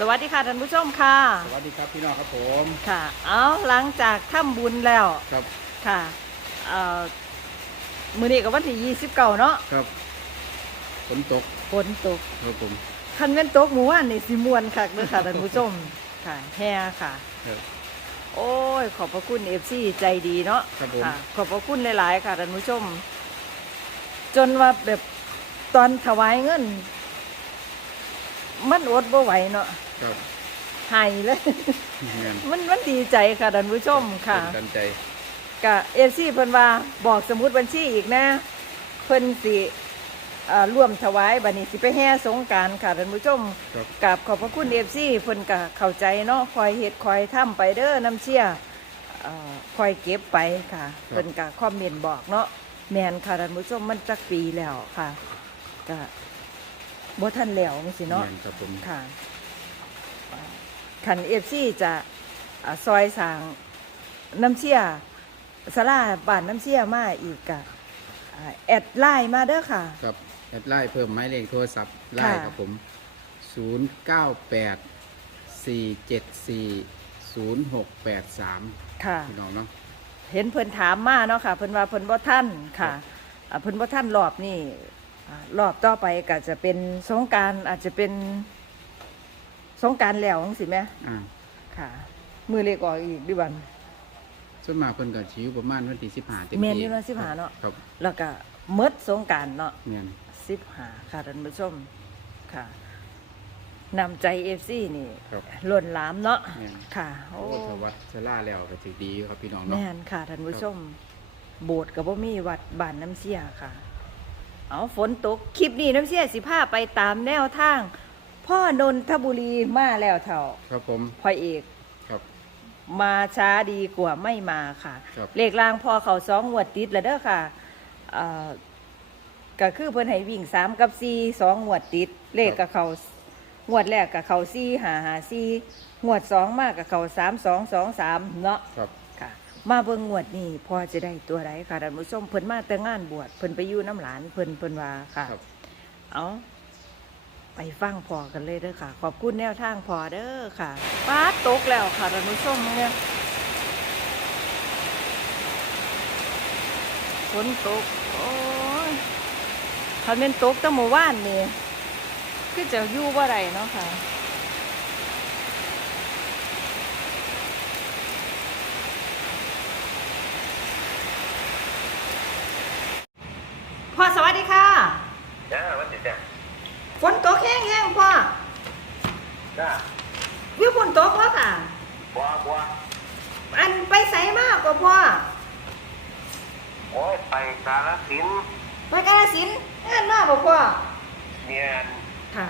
สวัสดีค่ะท่านผู้ชมค่ะ สวัสดีครับพี่น้องครับผมค่ะ เอาหลังจากทำบุญแล้วครับค่ะเอ่อมื้อนี้ก็วันที่29เนาะครับฝนตกฝนตกครับผมคันแม่นตกหมู่บ้านนี่สิม่วนคักเด้อค่ะท่านผู้ชมค่ะแฮ่ค่ะ ครับ โอ้ย ขอบพระคุณ FC ใจดีเนาะครับผม ค่ะขอบพระคุณหลาย ๆ ค่ะท่านผู้ชม จนว่าแบบตอนถวายเงิน มันอดบ่ไหวเนาะ ครับให้เลยเงินมันมันดีใจค่ะท่านผู้ชมค่ะ เป็นกันใจกะเอซี่เพิ่นว่าบอกสมุดบัญชีอีกนะ เพิ่นสิเอ่อร่วมถวายบัดนี้สิไปแห่สงกรารค่ะท่านผู้ชมครับกับขอบพระคุณเอฟซีเพิ่นก็เข้าใจเนาะคอยเฮ็ดคอยทำไปเด้อน้ำเชี่ยเอ่อคอยเก็บไปค่ะเพิ่นก็คอมเมนต์บอกเนาะแม่นค่ะท่านผู้ชมมันจักปีแล้วค่ะก็บ่ทันแล้วจังซี่เนาะเงินครับผม ค่ะ ขันเอฟซีจะอ่าซอยสร้างน้ำเชี่ยสลาบ้านน้ำเชี่ยมาอีกกะอ่าแอดไลน์มาเด้อค่ะ ครับแอดไลน์เพิ่มหมายเลขโทรศัพท์ไลน์ค่ะครับผม 0 9 8 4 7 4 0 6 8 3ค่ะ พี่น้องเนาะ เห็นเพิ่นถามมาเนาะค่ะเพิ่นว่าเพิ่นบ่ท่านค่ะอ่าเพิ่นบ่ท่านรอบนี่อ่ารอบต่อไปก็จะเป็นสงกรารอาจจะเป็น สงกรารแล้วจังสิแม่อ่าค่ะ มือเล็กออกอีกดิบัน ส่วนมากเพิ่นก็ชิวประมาณวันที่15เต็มแม่นที่อยู่เนาะ15เนาะ ครับแล้วก็หมดสงกรารเนาะเงินสิบหาค่ะท่านผู้ชมค่ะนำใจเอฟซีนี่ครับล้นหลามเนาะแม่น ค่ะ โอ้โอ้ถ้าวัดชลาแล้วก็ถือดีครับพี่น้องเนาะ แม่นค่ะท่านผู้ชม โบสถ์กับบ่มีวัดบ้านน้ำเสียค่ะ เอาฝนตก คลิปนี้น้ำเสียสิพาไปตามแนวทาง พ่อนนทบุรีมาแล้วเถ่าครับผมพ่อเอกครับ มาช้าดีกว่าไม่มาค่ะ ครับ เลขรางพอเขาสองงวดติดแล้วเด้อค่ะเอ่อก็คือเพิ่นให้วิ่งสามกับสี่สองงวดติด เลขกับเขางวดแรกกับเขาสี่หาหาสี่งวดสองมากกับเขาสามสองสองสามเนาะ ครับ ค่ะมาเบิ่งงวดนี้พอจะได้ตัวไรค่ะท่านผู้ชมเพิ่นมาแต่งานบวชเพิ่นไปอยู่น้ำหลานเพิ่นเพิ่นว่าค่ะ ครับ เอา ไปฟังพอกันเลยเด้อค่ะ ขอบคุณแนวทางพอเด้อค่ะป้าตกแล้วค่ะท่านผู้ชมเนี่ยฝนตกโอ้ยถ้าเป็นตกตั้งเมื่อวานนี่คือจะอยู่ว่าไรเนาะค่ะ พ่อสวัสดีค่ะ จ้าวันติดจ้ะ ฝนตกแห้งๆพ่อ จ้า วิวฝนตกพ่อค่ะ บัวบัว อันไปใสมากกว่าพ่อ โอ้ยไปกาลสินธุ์ ไปกาฬสินธุ์งานมากกว่าพ่อ เนี่ย ค่ะ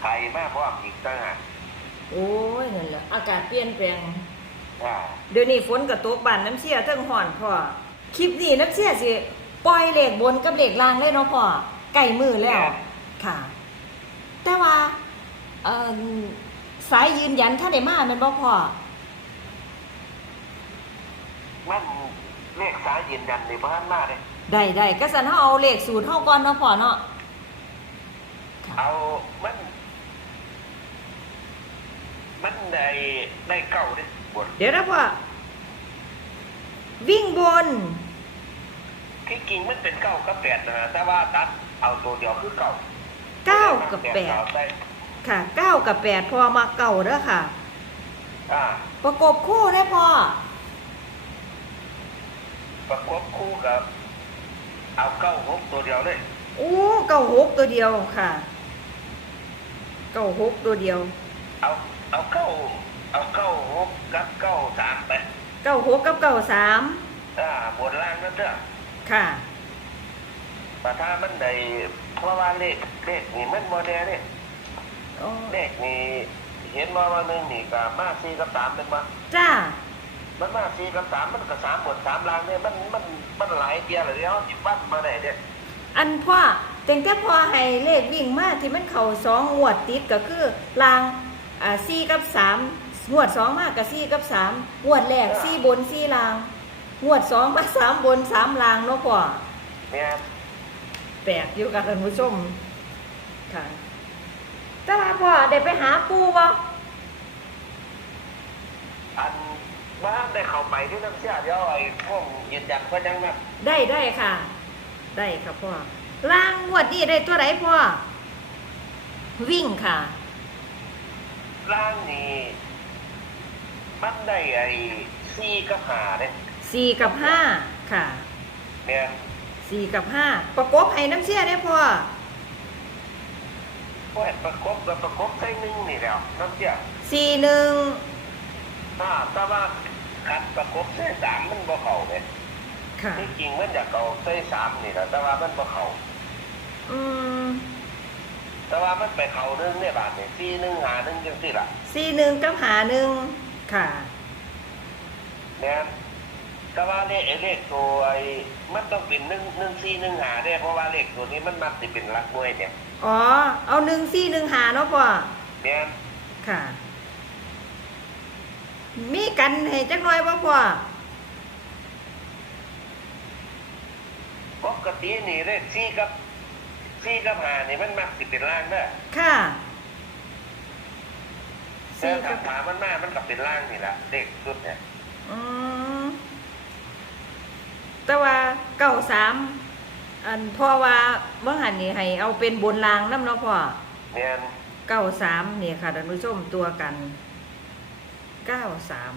ไทยมากพร้อมอีกตั้งอะ โอ้ยนั่นแหละอากาศเป ลี่ยนแปลงจ้าเดี๋ยวนี้ฝนกับตกบานน้ำเชี่ยเทั้งห่อนพ่อ คลิปนี้น้ำเชี่ยสิปล่อยเหล็กบนกับเหล็กล่างเลยเนาะพ่อไก่มือแล้ว ค่ะ แต่ว่าเอ่อสายยืนยันท่านได้มาแมันบ่พ่อ มันเลขสายยืนยันในบ้านมาเลยได้ได้ก็สันเฮาเอาเหล็กสูตรเฮาก่อนเนาะพ่อเนาะเอามัน มันได้ได้เก้าดิบทเดี๋ยวนะพ่อวิ่งบน ที่จริงมันเป็นเก้ากับแปดนะแต่ว่าตัดเอาตัวเดียวคือเก้าเก้ากับแปดเอาได้ค่ะเก้ากับแปดพอมาเก่าเด้อค่ะ อ่า ประกบคู่ได้พอประกบคู่กับ เอาเก้าหกตัวเดียวเลยโอ้เก้าหกตัวเดียวค่ะเก้าหกตัวเดียว เอา เอาเก้าเอาเก้าหกกับเก้าสามไปเก้าหกกับเก้าสามอ่าบนล่างนั่นเด้อค่ะแต่ถ้ามันได้เพราะว่าเลขเลขนี่มันโมเดลเนี่ยโอ้เลขนี่เห็นว่าวันหนึงนี่ก็มาสี่กับสามเป็นมาจ้ามันมาสี่กับสามมันก็สามบนสามล่างเนี่ยมันมันมันหลายเกียร์เลยเดี๋ยวจิบวัดมาได้เนี่ยอันพ่อแต่งแต่พอให้เลขวิ่งมาที่มันเข่าสองงวดติดก็คือลาง อ่าสี่กับสามงวดสองมากกับสี่กับสามงวดแรกสี่บนสี่ลาง งวดสองมาสามบนสามลางเนาะพ่อเนี่ยแปลกอยู่กับท่านผู้ชมค่ะแต่ว่าพ่อได้ไปหาปูบ่อันว่าได้เข้าไปที่น้ำเสียเดี๋ยวไอ้พวกยืนยันเพิ่นยังนะได้ได้ค่ะ ได้ค่ะพ่อล่างงวดนี้ได้ตัวไหนพ่อวิ่งค่ะ ร่างนี้มันได้ไอ้ซีกับหาเนี่ยสี่กับห้าค่ะเนี่ยสี่กับห้าประกบให้น้ำเชี่ยได้พ่อพวกประกบกับประกบใส่หนึ่งนี่แล้วน้ำเสียสี่หนึ่งถ้าแต่ว่าขัดประกบใส่สามมันบ่เข้าเนี่ยค่ะ ที่จริงมันอยากเอาใส่สามนี่แหละแต่ว่ามันบ่เข้าอืม แต่ว่ามันไปเข้าหนึ่งเนี่ยบาทเนี่ยซีหนึ่งหาหนึ่งจังสิล่ะสี่หนึ่งกับหาหนึ่งค่ะเนี่ยแต่ว่าเลขไอ้เลขตัวไอ้มันต้องเป็นหนึ่งหนึ่งซีหนึ่งหาเนี่ยเพราะว่าเลขตัวนี้มันมักจะเป็นหลักหน่วยเนี่ยอ๋อเอาหนึ่งสี่หนึ่งหาเนาะพ่อเนี่ยค่ะ มีกันให้จักหน่อยบ่พ่อปกตินี่เลขซีกับ ซีกับหานี่มันมักจะเป็นล่างเด้อค่ะ แต่สี่ถ้ากับถามมันมามันก็เป็นล่างนี่แหละเลขสุดเนี่ยอืมแต่ว่าเก้าสามอันพ่อว่าเมื่อหันนี่ให้เอาเป็นบนรางน้ำเนาะพ่อเนี่ยเก้าสามนี่ค่ะท่านผู้ชมตัวกันเก้าสาม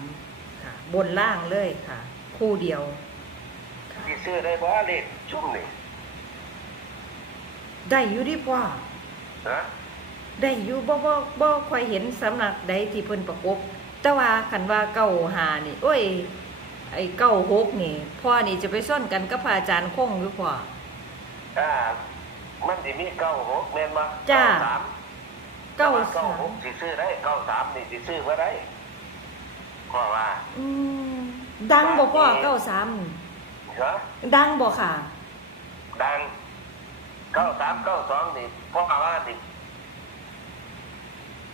ค่ะ บนล่างเลยค่ะ คู่เดียวค่ะ ที่ซื้อได้บ่เลขชุ่มนี่ ได้อยู่ดิพ่อนะได้อยู่บ่บ่บ่ค่อยเห็นสำนักใดที่เพิ่นประกบ แต่ว่าคันว่าเก้าหานี่ โอ้ย ไอ้เก้าหกนี่ พ่อนี่จะไปซ่อนกันกับพระอาจารย์คงหรือพ่ออ่ามันสิมีเก้าหกแม่นบ่จ้าสามเก้าเก้าสาหมกสิซื้อได้เก้าสามนี่สิซื้อบ่ได้ก็ว่า อืมดังบ่พ่อเก้าสามเหรอดังบ่ค่ะ ดังเก้าสามเก้าสองนี่เพราะว่านี่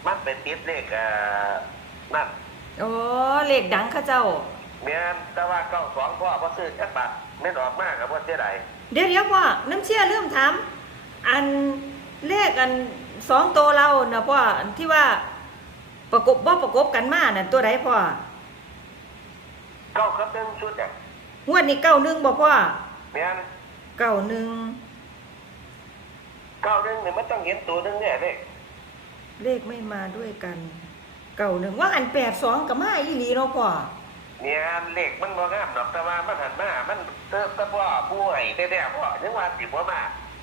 มันเป็นติดเลขเอ่อนั่นอ๋อเลขดังเข้าเจ้า เมียนแต่ว่าเก้าสองพ่อพ่อซื้อจักบาทไม่ออกมากกับพ่อเจ๊ใดเดี๋ยวเดี๋ยวพ่อน้ำเชี่ยเริ่มถามอันเลขอันสองตัวเราน่ะพ่ออันที่ว่าประกบบ่ประกบกันมาน่ะตัวใดพ่อเก้ากับหนึ่งชุดเนี่ยงวดนี้เก้าหนึ่งบ่พ่อเมียนเก้าหนึ่ง เก้าหนึ่งเนี่ยมันต้องเห็นตัวหนึ่งเนี่ยเลขเลขไม่มาด้วยกัน เก้าหนึ่งว่าอันแปดสองกับมาอีหลีเนาะพ่อเมียนเลขมันบ่งามดอกแต่ว่ามันหันมามันเติมแต่พ่อผู้ให้แต่แต่พ่อยังว่าสิบ่มา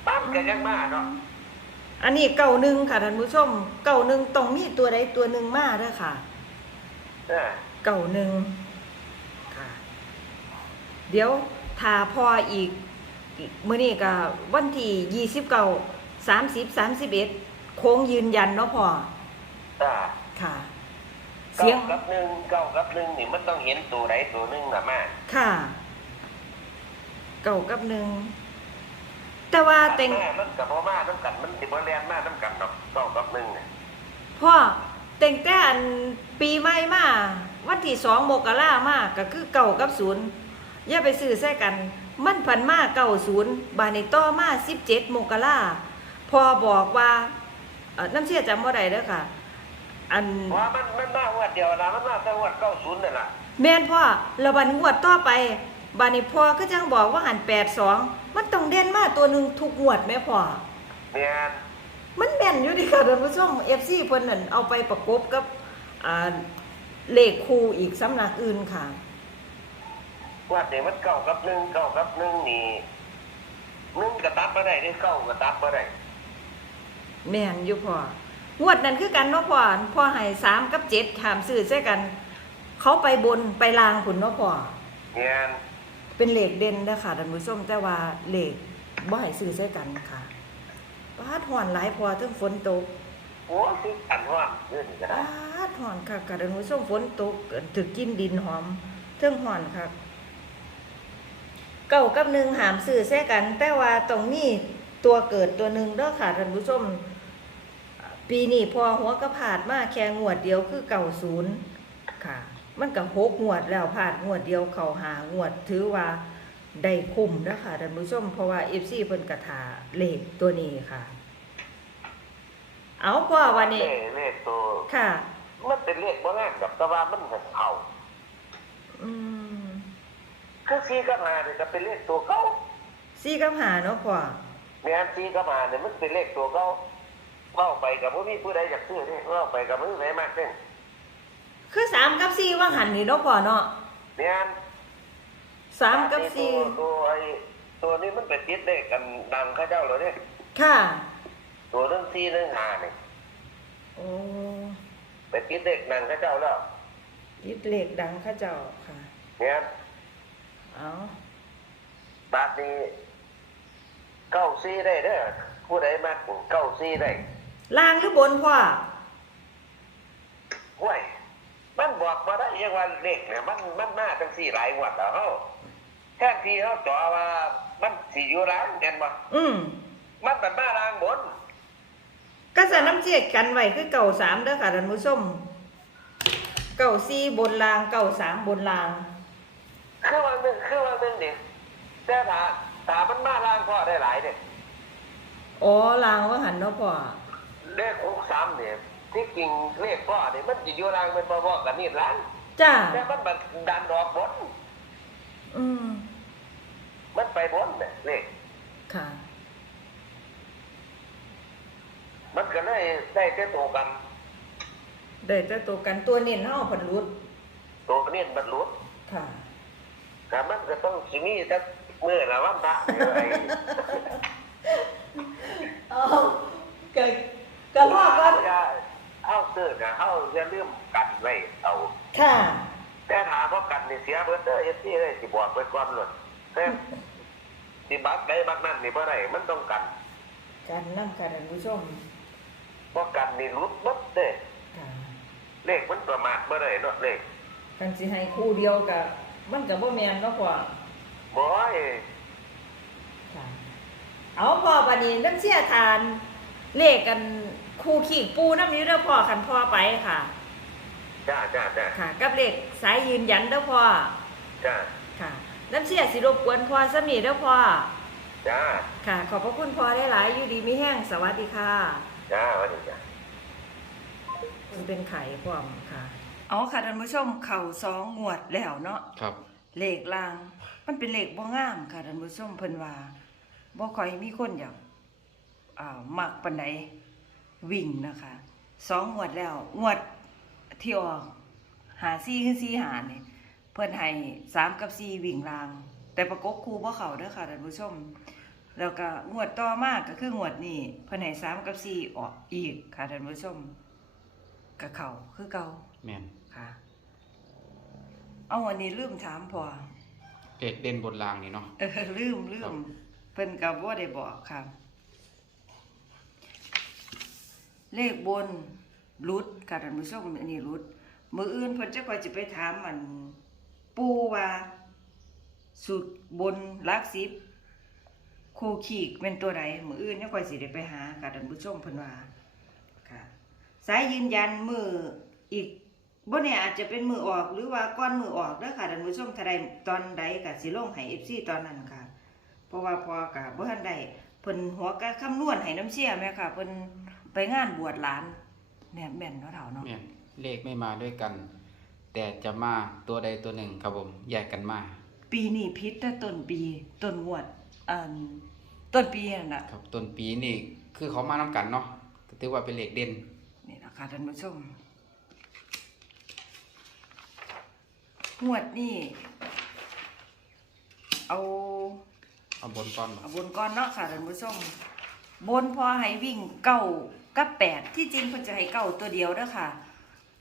ปั้นกันยังมาเนาะอันนี้เก้าหนึ่งค่ะท่านผู้ชมเก้าหนึ่งต้องมีตัวใดตัวหนึ่งมาเด้อค่ะเออเก้าหนึ่งค่ะ เดี๋ยวทาพออีกอีกมื้อนี้ก็วันที่ยี่สิบเก้า สามสิบสามสิบเอ็ดโค้งยืนยันเนาะพ่ออ่าค่ะ เสียเก้างกับหนึ่งเก้ากับหนึ่งนี่มันต้องเห็นตัวใดตัวหนึ่งน่ะมาค่ะ เก้ากับหนึ่งแต่ว่าเต็งแม่มันกับพ่อมาน้ำกันมันสิบ่แลนมาน้ำกันดอกเก้ากับหนึ่งเนี่ยพ่อเต็งแต่อันปีใหม่มาวันที่สองมกรามาก็คือเก่ากับศูนย์อย่าไปซื้อใส่กัน มันพันมาเก่าศูนย์บาในต่อมาสิบเจ็ดมกรา พอบอกว่าเอ่อน้ำเชื่อจำว่าใดเด้อค่ะ อันว่ามันมันมางวดเดียวนะมันมาแต่งวดเก้าศูนย์นี่นล่ะแม่นพ่อแล้วบันงวดต่อไปบานี้พ่อก็จังบอกว่าหันแปดสองมันต้องเด่นมาตัวหนึ่งทุกงวดแม่พ่อเมียนมันแม่นอยู่ดีค่ะท่านผู้ชม FC เพิ่นนั่นเอาไปประกบกับอ่าเลขคู่อีกสำนักอื่นค่ะงวดนี้มันเก้ากับหนึ่งเก้ากับหนึ่งนี่หนึ่งกระตับมาได้ได้เก้ากระตับมาได้ แม่นอยู่พ่องวดนั้นคือกันเนาะพ่อพ่อให้สามกับเจ็ดถามซื้อใช่กัน เขาไปบนไปลางคุณเนาะพ่อเมียนเป็นเลขเด่นนะคะท่านผู้ชมแต่ว่าเลขบ่ให้ซื้อใช่กันค่ะป้าดห่อนหลายพอถึงฝนตกโอ้ยคืออันว่าเรื่องนี้ก็ได้ป้าดห่อนค่ะค่ะท่านผู้ชมฝนตกถึกกินดินหอมเทิงห่อนค่ะเก้ากับหนึ่งหามสื่อแท้กัน แต่ว่าตรงนี้ตัวเกิดตัวหนึ่งเด้อค่ะท่านผู้ชม ปีนี้พอหัวก็ผาดมาแค่งวดเดียวคือเก่าศูนย์ค่ะ มันก็หกงวดแล้วผาดงวดเดียวเขาหางวดถือว่าได้คุ้มนะคะท่านผู้ชมเพราะว่าเอฟซีเพิ่นกระถาเลขตัวนี้ค่ะ เอาพ่อวันนี้ เลขเลขตัวค่ะ มันเป็นเลขบ่งามกับแต่ว่ามันหกเอาอืมคือซีกับหาเนี่ยก็เป็นเลขตัวเก่าสี่กับหาเนาะพ่อแม่นซีกับหาเนี่ยมันเป็นเลขตัวเก่า เล่าไปกับผู้มีผู้ใดอยากซื้อนี่เล่าไปกับผู้ใดมากเส้นคือสามกับสี่ว่างหันนี่เนาะพ่อเนาะแม่นสามกับสี่ตัวตัวไอ้ตัวนี้มันเป็นติดเลขกันดังเข้าเจ้าเลยเนี่ยค่ะ ตัวเรื่องซีเรื่องหาเนี่ยโอ้เป็นติดเลขดังเข้าเจ้าแล้วยิดเหล็กดังเข้าเจ้าค่ะแม่นเอาบาทนี้เก้าซีได้เด้อผู้ใดมากเก้าซีได้ ล่างหรือบนพ่อห้วยมันบอกมาได้ยังว่าเลขเนี่ยมันมันมาจังสี่หลายงวัดแล้วเฮาแทนที่เฮาจ่อว่ามันสิอยู่ล้างเห็นบ่อืมมันเป็นมาล้างบน ก็จะน้ำเจียกกันไว้คือเก่าสามเด้อค่ะท่านผู้ชมเก่าสี่บนรางเก่าสามบนราง คือว่าหนึงคือว่าหนึงนี่แต่ถ้าถ้ามันมาล้างพอได้หลายเนี่ยอ๋อรางว่าหันเนาะพ่อ เลขหกสามเนี่ยที่จริงเลขพ่อเนี่ยมันสิอยู่ล้างเป็นบ่บอกกันนี่ล้างจ้าแต่มันบัดดันออกบนอืมมันไปบนเนี่ยเลขค่ะ มันก็เลยได้แค่ตัวกัน ได้แต่ตัวกันตัวเน้นเฮาเพันรุดตัวนี้มันหลุดค่ะ แต่มันก็ต้องสิมีสักเมื่อละวันพระเนี่ยไอ้ เอาเกิด ก็รอก่อนอย่าเอาซื้อนะเอาอย่าลืมกันไว้เอาค่ะ แต่ถามว่ากันนี่เสียเบิดเด้อเอฟซีเลยสิบอกไปก่อนเลยแต่สิบักได้บักนั่นนี่บ่ได้มันต้องกันกันนั่งค่ะท่านผู้ชมเพราะกันนี่รุดบัดเด้ค่ะเลขมันประมาทบ่ได้เนาะเลขกันสิให้คู่เดียวกับมันกับบ่แมนเนาะพ่อบ่อยค่ะ เอาพ่อบัดนี้น้ำเสียทานเลขกัน คู่ขี่ปูน้ำนี้เด้อพ่อคันพ่อไปค่ะ จ้าจ้าจ้าค่ะ กับเลขสายยืนยันเด้อพ่อจ้าค่ะน้ำเสียสิรบกวนพ่อสมีเด้อพ่อจ้าค่ะ ขอบพระคุณพ่อได้หลายๆอยู่ดีมีแห้งสวัสดีค่ะจ้าวันนี้จ้ามันเป็นไข่ความค่ะเอาค่ะท่านผู้ชมเข่าสองงวดแล้วเนาะครับเลขลาง มันเป็นเลขบ่งามค่ะท่านผู้ชมเพิ่นว่าบ่ค่อยมีคนอยากอ่ามักปานใด วิ่งนะคะสองงวดแล้ว งวดที่ออกหาซี่ขึ้นซี่หานี่เพิ่นให้สามกับสี่วิ่งลาง แต่ประกบคู่บ่เข้าเด้อค่ะท่านผู้ชม แล้วก็งวดต่อมาก็คืองวดนี้เพิ่นให้สามกับสี่ออกอีกค่ะท่านผู้ชมก็เข้าคือเก่าแม่นค่ะ เอาวันนี้ลืมถามพอเลขเด่นบนรางนี่เนาะเออลืมลืครัมบเพิ่นกับว่าได้บอกค่ะ เลขบนรุดค่ะท่านผู้ชมอันนี้รุดมืออื่นเพิ่นจะคอยจะไปถามมันปูว่าสุดบนลักสิบคูขีกเป็นตัวใดมืออื่นเนี่ยคอยสิได้ไปหาค่ะท่านผู้ชมเพิ่นว่าค่ะสายยืนยันมืออีกบ่เนี่ยอาจจะเป็นมือออกหรือว่าก้อนมือออกเด้อค่ะท่านผู้ชมถ้าใดตอนใดก็สิลงให้ FC ตอนนั้นค่ะ เพราะว่าพอกับบ่ทันได้เพิ่นหัวกะคำนวณให้น้ำเชี่ยแม่ค่ะเพิ่น ไปงานบวชหลานแม่นแม่นเนาะเฒ่าเนาะแม่นเลขไม่มาด้วยกัน แต่จะมาตัวใดตัวหนึ่งครับผมแยกกันมา ปีนี้พิษแต่ต้นปีต้นงวดอันต้นปีนั่นน่ะครับต้นปีนี่คือเขามานํกันเนาะก็ถือว่าเป็นเลขเด่นนี่ล่ะค่ะท่านผู้ชมงวดนี้เอาเอาบนก่อนบ่เอาบนก่อนเนาะค่ะท่านผู้ชมบนพอให้วิ่งเก้า กับแปดที่จริงเพิ่นจะให้เก้าตัวเดียวเด้อค่ะ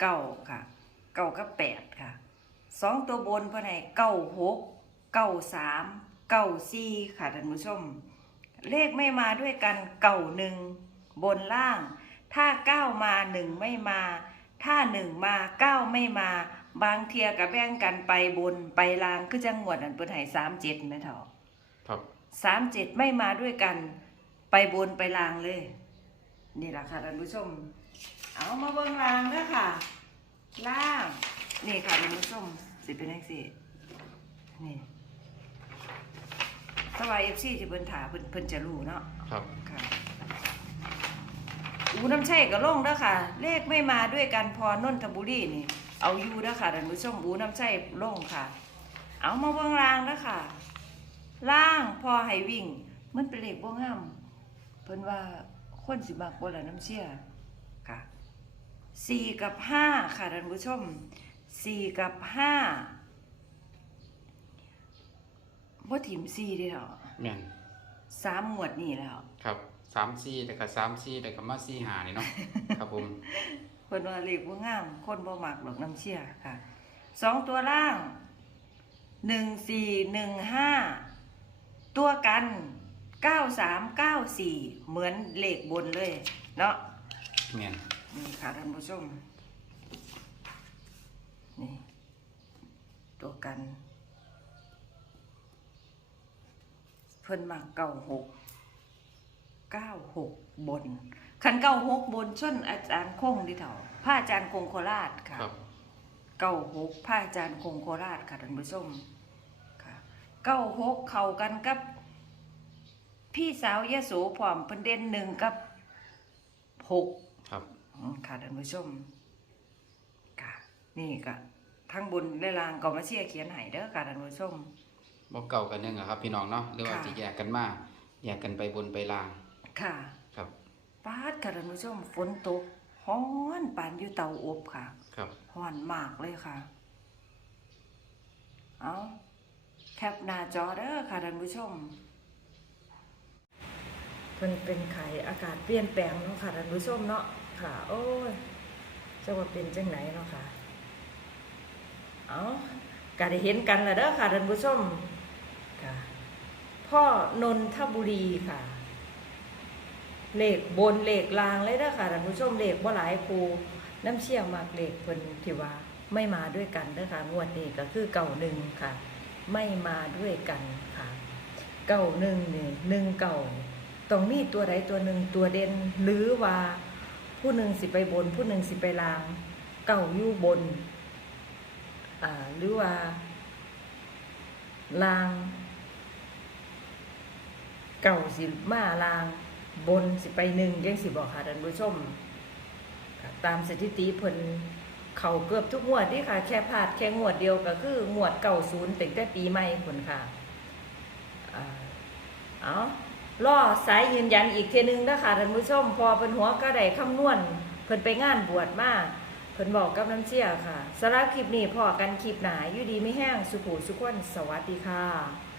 เก้าค่ะเก้ากับแปดค่ะสองตัวบนเพิ่นให้เก้าหกเก้าสามเก้าสี่ค่ะท่านผู้ชม เลขไม่มาด้วยกันเก้าหนึ่งบนล่าง ถ้าเก้ามาหนึ่งไม่มา ถ้าหนึ่งมาเก้าไม่มา บางเทียกับแบ่งกันไปบนไปล่างคือจังหวดอันเพิ่นให้สามเจ็ดแม่เถาะครับสามเจ็ดไม่มาด้วยกัน ไปบนไปลางเลย นี่แหละค่ะท่านผู้ชม เอามาเบิ่งลางเด้อค่ะ ล่าง นี่ค่ะท่านผู้ชมสิเป็นยังสินี่สวายเอฟซีที่เพิ่นถาเพิ่นเพิ่นจะรู้เนาะครับค่ะอูน้ำชัยก็ลงเด้อค่ะ เลขไม่มาด้วยกันพอนนทบุรีนี่ เอาอยู่เด้อค่ะท่านผู้ชมอูน้ำชัยลงค่ะ เอามาเบิ่งรางเด้อค่ะ ล่างพอให้วิ่ง มันเป็นเลขบ่งามเพิ่นว่า คนสิมักบ่ล่ะน้ำเชี่ยค่ะสี่กับห้าค่ะท่านผู้ชมสี่กับห้าบ่ถิ่มสี่เด้อเนาะแม่นสามหมวดนี่แล้ว ครับสามสี่แต่ก็สามสี่แต่ก็มาสี่หานี่เนาะ ครับผมเพิ่นว่าเลขบ่งาม คนบ่มักดอกน้ำเชี่ยค่ะสองตัวล่างหนึ่งสี่หนึ่งห้าตัวกัน เก้าสามเก้าสี่เหมือนเลขบนเลย เนาะแม่นนี่ค่ะท่านผู้ชมนี่ตัวกัน เพิ่นมาเก้าหกเก้าหกบนคันเก้าหกบนชนอาจารย์คงดิเถาพระอาจารย์คงโคราชค่ะครับเก้าหกพระอาจารย์คงโคราชค่ะท่านผู้ชมค่ะเก้าหกเข้ากันกับ พี่สาวยโสพร้อมเป็นเด่นหนึ่งกับหกครับอืมค่ะท่านผู้ชมค่ะนี่ก็ทั้งบนและลางก็มาเชียร์เขียนให้เด้อค่ะท่านผู้ชมบ่เก่ากันยังอะครับ พี่น้องเนาะหรือว่าค่ะ จะแยกกันมาแยกกันไปบนไปล่างค่ะครับปาดค่ะท่านผู้ชมฝนตกฮ้อนปานอยู่เตาอบค่ะ ครับฮ้อนมากเลยค่ะ เอาแคปหน้าจอเด้อค่ะท่านผู้ชม มันเป็นไข่อากาศเปลี่ยนแปลงเนาะค่ะท่านผู้ชมเนาะค่ะ โอ้ยจะว่าเป็นจังไหนเนาะค่ะ เอาก็ได้เห็นกันแล้วเด้อค่ะท่านผู้ชมค่ะ พ่อนนทบุรีค่ะ เลขบนเลขลางเลยเด้อค่ะท่านผู้ชมเลขบ่าหลายครูน้ำเชี่ยวมากเลขเพิ่นที่ว่าไม่มาด้วยกันเด้อค่ะงวดนี้ก็คือเก่าหนึ่งค่ะ ไม่มาด้วยกันค่ะ เก่าหนึ่งนี่หนึ่งเก่า ต้องมีตัวใดตัวหนึ่งตัวเด่นหรือว่าผู้หนึ่งสิไปบน ผู้หนึ่งสิไปลาง เก่าอยู่บนหรือว่าลาง เก่าสิมาลางบนสิไปหนึ่งยังสิบอกค่ะท่านผู้ชม ตามสถิติเพิ่นเขาเกือบทุกงวดที่ค่ะ แค่พลาดแค่งวดเดียวก็คือ งวดเก่าศูนย์ตั้งแต่ปีใหม่คนค่ะอ่าเอ ล่อสายยืนยันอีกเทนึงนะคะท่านผู้ชมพอเป็นหัวก็ได้คำนวณเพิ่นไปงานบวชมาเพิ่นบอกกับน้ำเชี่ยค่ะสำหรับคลิปนี้พอกันคลิปหนาอยู่ดีไม่แห้งสุขูสุขวนสวัสดีค่ะ